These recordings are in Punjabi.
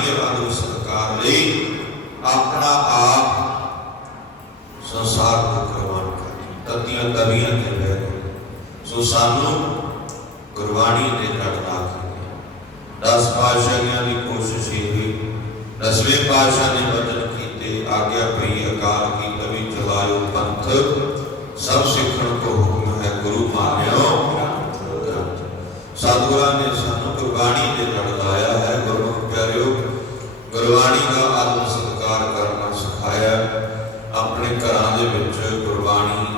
ਦੇ ਆਦਰ ਸਤਕਾਰ ਲਈ ਆਪਣਾ ਆਪ ਸੰਸਾਰ ਨੂੰ ਕੁਰਬਾਨ ਕਰ ਤਤੀਆਂ ਤਵੀਆਂ ਤੇ ਗਏ। ਸੋ ਸਾਨੂੰ ਗੁਰਬਾਣੀ ਦੇ ਲਾ ਕੇ ਦਸ ਪਾਤਸ਼ਾਹੀਆਂ ਦੀ ਕੋਸ਼ਿਸ਼ ਇਹ ਹੋਈ। ਦਸਵੇਂ ਪਾਤਸ਼ਾਹ ਨੇ ਬਚਨ ਕੀਤੇ ਆਗਿਆ ਪਈ ਅਕਾਲ ਕੀ ਤਵੀ ਚਲਾਇਓ ਪੰਥ। ਸਭ ਸਿੱਖਣ ਕੋ ਹੁਕਮ ਹੈ ਗੁਰੂ ਮਾਨਿਓ। ਸਤਿਗੁਰਾਂ ਨੇ ਸਾਨੂੰ ਗੁਰਬਾਣੀ ਦੇ ਲੜ ਲਾਇਆ ਹੈ। ਗੁਰਬਾਣੀ ਦਾ ਆਤਮ ਸਤਿਕਾਰ ਕਰਨਾ ਸਿਖਾਇਆ। ਆਪਣੇ ਘਰਾਂ ਦੇ ਵਿੱਚ ਗੁਰਬਾਣੀ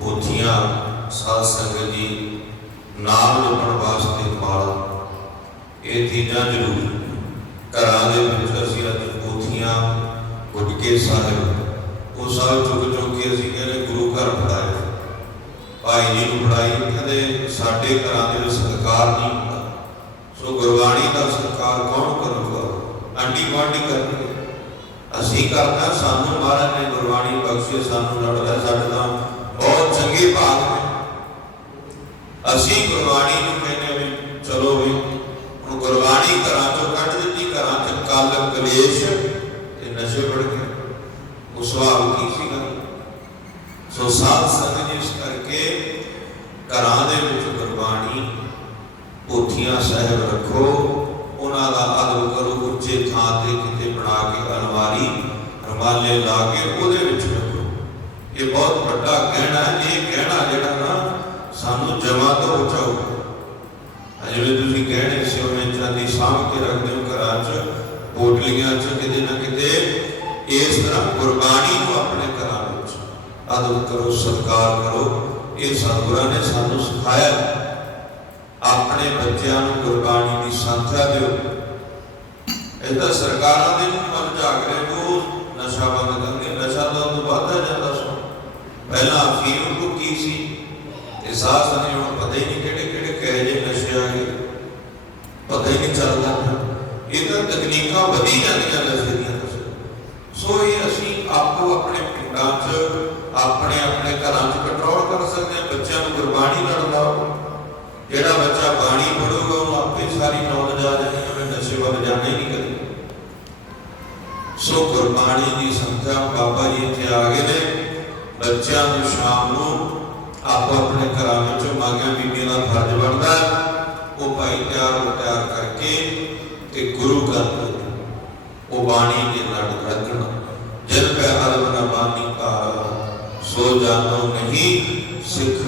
ਪੋਥੀਆਂ ਸਾਧ ਸੰਗਤ ਜੀ ਨਾਮ ਜਪਣ ਵਾਸਤੇ ਮਾਲਾ ਇਹ ਚੀਜ਼ਾਂ ਜ਼ਰੂਰੀ ਘਰਾਂ ਦੇ ਵਿੱਚ ਅਸੀਂ ਅੱਜ ਪੋਥੀਆਂ ਗੁਟਕੇ ਸਾਹਿਬ, ਉਹ ਸਭ ਚੁੱਕ ਚੁੱਕ ਕੇ ਅਸੀਂ ਕਹਿੰਦੇ ਗੁਰੂ ਘਰ ਫੜਾਏ ਭਾਈ ਜੀ ਨੂੰ ਫੜਾਈ, ਕਹਿੰਦੇ ਸਾਡੇ ਘਰਾਂ ਦੇ ਵਿੱਚ ਸਤਿਕਾਰ ਨਹੀਂ ਹੁੰਦਾ। ਸੋ ਗੁਰਬਾਣੀ ਦਾ ਸਤਿਕਾਰ ਕੌਣ ਕਰੂਗਾ ਆਂਟੀ ਗੁਆਂਢੀ ਅਸੀਂ ਕਰਨਾ ਸਾਨੂੰ ਮਹਾਰਾਜ ਨੇ ਗੁਰਬਾਣੀ ਬਖਸ਼ੇ, ਸਾਨੂੰ ਲੜਦਾ ਸਾਡੇ ਤਾਂ ਬਹੁਤ ਚੰਗੇ ਭਾਗ ਨੇ। ਅਸੀਂ ਗੁਰਬਾਣੀ ਨੂੰ ਕਹਿੰਦੇ ਵੀ ਚਲੋ ਵੀ, ਹੁਣ ਗੁਰਬਾਣੀ ਘਰਾਂ ਚੋਂ ਕੱਢ ਦਿੱਤੀ, ਘਰਾਂ ਚ ਕਲ ਕਲੇਸ਼ ਤੇ ਨਸ਼ੇ ਵੜ ਗਏ। ਉਹ ਸੁਭਾਵ ਕੀ ਸੀਗਾ? ਸੋ ਸਾਧ ਸੰਗਤ ਇਸ ਕਰਕੇ ਘਰਾਂ ਦੇ ਵਿੱਚ ਗੁਰਬਾਣੀ, ਪੋਥੀਆਂ ਸਾਹਿਬ ਰੱਖੋ, ਉਹਨਾਂ ਦਾ ਰਮਾਲੇ ਲਾ ਕੇ ਉਹਦੇ ਵਿੱਚ ਰੱਖੋ। ਇਹ ਬਹੁਤ ਵੱਡਾ ਕਹਿਣਾ ਇਹ ਕਹਿਣਾ ਜਿਹੜਾ ਨਾ ਸਾਨੂੰ ਜਮਾ ਤੋਂ ਬਚਾਓ ਜਿਵੇਂ ਤੁਸੀਂ ਕਹਿਣੇ ਸੋਨੇ ਚਾਂਦੀ ਸਾਂਭ ਕੇ ਰੱਖਦੇ ਹੋ ਘਰਾਂ 'ਚ, ਪੋਟਲੀਆਂ 'ਚ, ਕਿਤੇ ਨਾ ਕਿਤੇ। ਇਸ ਤਰ੍ਹਾਂ ਕੁਰਬਾਨੀ ਨੂੰ ਆਪਣੇ ਘਰਾਂ ਵਿੱਚ ਆਦਰ ਕਰੋ, ਸਤਿਕਾਰ ਕਰੋ। ਇਹ ਸਤਿਗੁਰਾਂ ਨੇ ਸਾਨੂੰ ਸਿਖਾਇਆ। ਆਪਣੇ ਬੱਚਿਆਂ ਨੂੰ ਗੁਰਬਾਣੀ ਦੀ ਸੰਥਿਆ ਦਿਓ। ਇਹ ਤਾਂ ਸਰਕਾਰਾਂ ਦੇ ਮਨ ਜਾਗ ਰਹੇ ਉਹ ਪਹਿਲਾਂ ਅਫੀਮ ਨੂੰ ਕੀ ਸੀ। ਇਹ ਸਾਹ ਸਨੇ ਹੁਣ ਪਤਾ ਹੀ ਨਹੀਂ ਕਿਹੜੇ ਕਿਹੜੇ ਕਹੇ ਜੇ ਨਸ਼ੇ ਆ ਗਏ। ਪਤਾ ਹੀ ਨਹੀਂ ਚੱਲਦਾ। ਇਹ ਤਾਂ ਤਕਨੀਕਾਂ ਵਧੀ ਜਾਂਦੀਆਂ ਨਸ਼ੇ ਦੀਆਂ ਸੋ ਇਹ ਅਸੀਂ ਆਪੋ ਆਪਣੇ ਪਿੰਡਾਂ 'ਚ, ਆਪਣੇ ਆਪਣੇ ਘਰਾਂ 'ਚ ਕੰਟਰੋਲ ਕਰ ਸਕਦੇ ਹਾਂ। ਬੱਚਿਆਂ ਨੂੰ ਗੁਰਬਾਣੀ ਨਾਲ ਲਾਓ ਜਿਹੜਾ ਬੱਚਾ ਬਾਣੀ ਪੜੂਗਾ ਉਹਨੂੰ ਆਪੇ ਸਾਰੀ ਨੌਲੇਜ ਆ ਜਾਣੀ ਉਹਨੇ ਨਸ਼ੇ ਵੱਲ ਜਾਣਾ ਹੀ ਨਹੀਂ ਕਦੇ। ਸੋ ਗੁਰਬਾਣੀ ਦੀ ਸੰਥਿਆ ਬਾਬਾ ਜੀ ਇੱਥੇ ਆ ਗਏ ਨੇ। ਬੱਚਿਆਂ ਨੂੰ ਸ਼ਾਮ ਨੂੰ ਆਪੋ ਆਪਣੇ ਘਰਾਂ ਵਿੱਚ ਮਾਂਗਾਂ ਬੀਬੀਆਂ ਦਾ ਫਰਜ਼ ਬਣਦਾ ਉਹ ਭਾਈ ਤਿਆਰ ਹੋ ਤਿਆਰ ਕਰਕੇ ਤੇ ਗੁਰੂ ਘਰ ਉਹ ਬਾਣੀ ਦੇ ਲੜ ਰੱਖਣਾ ਜਿਨ ਪੈ ਅਰਬ ਨਾ ਬਾਣੀ ਸੋ ਜਾਣੋ ਨਹੀਂ, ਸਿੱਖ।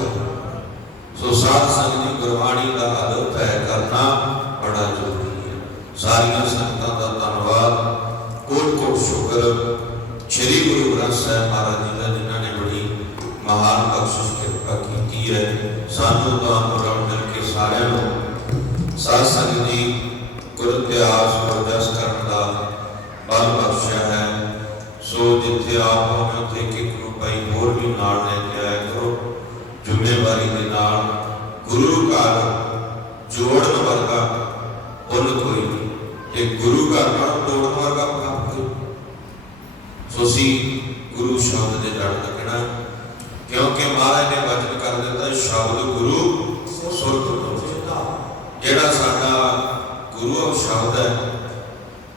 ਸੋ ਸਾਧ ਸੰਗਤ ਦੀ ਗੁਰਬਾਣੀ ਦਾ ਅਦਬ ਤੈ ਕਰਨਾ ਬੜਾ ਜ਼ਰੂਰੀ ਹੈ। ਸਾਰੀਆਂ ਸੰਗਤਾਂ ਦਾ ਧੰਨਵਾਦ। ਕੋਟ ਕੋਟ ਸ਼ੁਕਰ। ਸ੍ਰੀ ਗੁਰੂ ਗ੍ਰੰਥ ਸਾਹਿਬ ਮਹਾਰਾਜ ਜੀ ਦਾ ਜਿਨ੍ਹਾਂ ਨੇ ਬੜੀ ਮਹਾਨ ਬਖਸ਼ਿਸ਼ ਕਿਰਪਾ ਕੀਤੀ ਹੈ। ਸਾਨੂੰ ਤਾਂ ਰਲ ਮਿਲ ਸਾਰਿਆਂ ਨੂੰ ਸਾਧ ਸੰਗਤ ਜੀ ਗੁਰੂ ਪ੍ਰਦਰਸ਼ ਕਰਨ ਦਾ ਬਲ ਬਖਸ਼ਿਆ ਹੈ। ਸੋ ਜਿੱਥੇ ਆਪ ਹੋਵੇ ਉੱਥੇ ਇੱਕ ਰੁਪਈ ਹੋਰ ਵੀ ਨਾਲ ਲੈ ਕੇ ਆਇਆ ਕਰੋ। ਜ਼ਿੰਮੇਵਾਰੀ ਦੇ ਨਾਲ ਗੁਰੂ ਘਰ ਜੋੜਨ ਵਰਗਾ ਉਹਨ ਕੋਈ ਨਹੀਂ। ਤੇ ਗੁਰੂ ਘਰ ਨਾਲ ਤੋੜਨ ਵਰਗਾ ਕੰਮ ਕੋਈ ਸੋ ਸੀ ਗੁਰੂ ਸ਼ਬਦ ਦੇ ਲੜ ਲੱਗਣਾ ਕਿਉਂਕਿ ਮਹਾਰਾਜ ਨੇ ਵਚਨ ਕਰ ਦਿੱਤਾ ਸ਼ਬਦ ਗੁਰੂ ਸੁਰਤ ਤੋਂ ਜਿਹੜਾ ਸਾਡਾ ਗੁਰੂ ਉਹ ਸ਼ਬਦ ਹੈ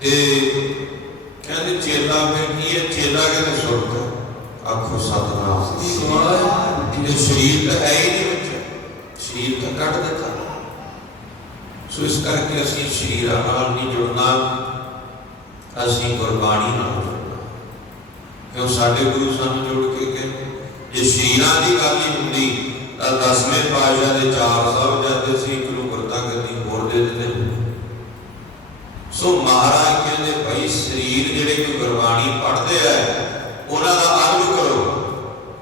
ਤੇ ਕਹਿੰਦੇ ਚੇਲਾ ਫਿਰ ਕੀ ਹੈ ਚੇਲਾ ਕਹਿੰਦੇ ਸੁਰਤ ਆਖੋ ਸਤਨਾਮ ਇਹ ਸਰੀਰ ਤਾਂ ਹੈ ਹੀ ਨਹੀਂ ਵਿੱਚ। ਸਰੀਰ ਤਾਂ ਕੱਢ ਦਿੱਤਾ। ਸੋ ਇਸ ਕਰਕੇ ਅਸੀਂ ਸਰੀਰਾਂ ਨਾਲ ਨਹੀਂ ਜੁੜਨਾ ਅਸੀਂ ਗੁਰਬਾਣੀ ਨਾਲ ਜੁੜਨਾ। ਕਿਉਂ ਸਾਡੇ ਗੁਰੂ ਸਾਨੂੰ ਜੋੜ ਕੇ ਗਏ ਜੇ ਸਰੀਰਾਂ ਦੀ ਗੱਲ ਹੀ ਹੁੰਦੀ ਤਾਂ ਦਸਵੇਂ ਪਾਤਸ਼ਾਹ ਦੇ ਚਾਰ ਸਾਹਿਬ ਜਾਂਦੇ ਸੀ ਇੱਕ ਨੂੰ ਗੁਰਤਾ ਗੱਦੀ ਹੋਰ ਦੇ ਦਿੰਦੇ ਸੋ ਮਹਾਰਾਜ ਕਹਿੰਦੇ ਭਾਈ ਸਰੀਰ ਜਿਹੜੇ ਕੋਈ ਗੁਰਬਾਣੀ ਪੜ੍ਹਦੇ ਆ, ਉਹਨਾਂ ਦਾ ਅਰਥ ਕਰੋ।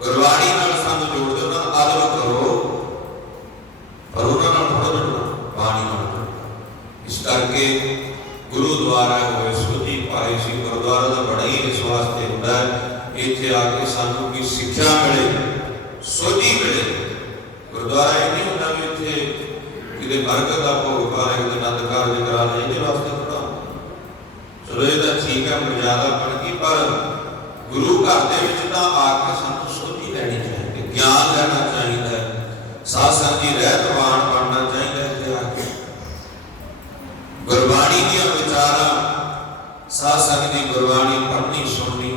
ਗੁਰਬਾਣੀ ਨਾਲ ਸਾਨੂੰ ਜੋੜ ਦਿਓ ਉਹਨਾਂ ਦਾ ਅਰਥ ਕਰੋ। ਪਰ ਉਹਨਾਂ ਨਾਲ ਥੋੜਾ ਜੁੜਨਾ ਬਾਣੀ ਨਾਲ ਇਸ ਕਰਕੇ ਗੁਰੂ ਦੁਆਰਾ ਹੋਏ, ਸੁਧੀ ਪਾਈ ਸੀ, ਗੁਰਦੁਆਰਾ ਦਾ ਬੜਾ ਹੀ ਇਸ ਵਾਸਤੇ ਹੁੰਦਾ ਹੈ। ਇੱਥੇ ਆ ਕੇ ਸਾਨੂੰ ਕੋਈ ਸਿੱਖਿਆ ਮਿਲੇ ਸੋਝੀ ਮਿਲੇ। ਪਰ ਗੁਰੂ ਘਰ ਦੇ ਵਿੱਚ ਤਾਂ ਆ ਕੇ ਸਾਨੂੰ ਸੋਝੀ ਲੈਣੀ ਚਾਹੀਦੀ ਹੈ, ਗਿਆਨ ਲੈਣਾ ਚਾਹੀਦਾ ਹੈ, ਸਾਧ ਸੰਗਤ ਦੀ ਰਹਿਤਵਾਨ ਬਣਨਾ ਚਾਹੀਦਾ ਹੈ ਤੇ ਆ ਕੇ। ਗੁਰਬਾਣੀ ਦੀਆਂ ਵਿਚਾਰਾਂ, ਸਾਧ ਸੰਗਤ ਦੀ ਗੁਰਬਾਣੀ, ਪੜ੍ਹਨੀ, ਸੁਣਨੀ,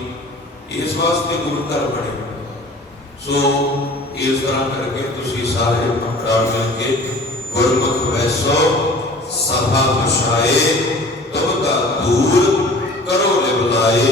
ਇਸ ਵਾਸਤੇ ਗੁਰੂ ਘਰ ਬਣੇ। ਸੋ ਇਸ ਤਰ੍ਹਾਂ ਕਰਕੇ ਤੁਸੀਂ ਸਾਰੇ ਰਲ ਮਿਲ ਕੇ ਗੁਰਮੁਖ ਵੈਸੋ, ਸਭਾ ਵਿਛਾਏ, ਤੁਮ ਦਾ ਦੂਰ ਕਰੋ ਲਿਵਲਾਏ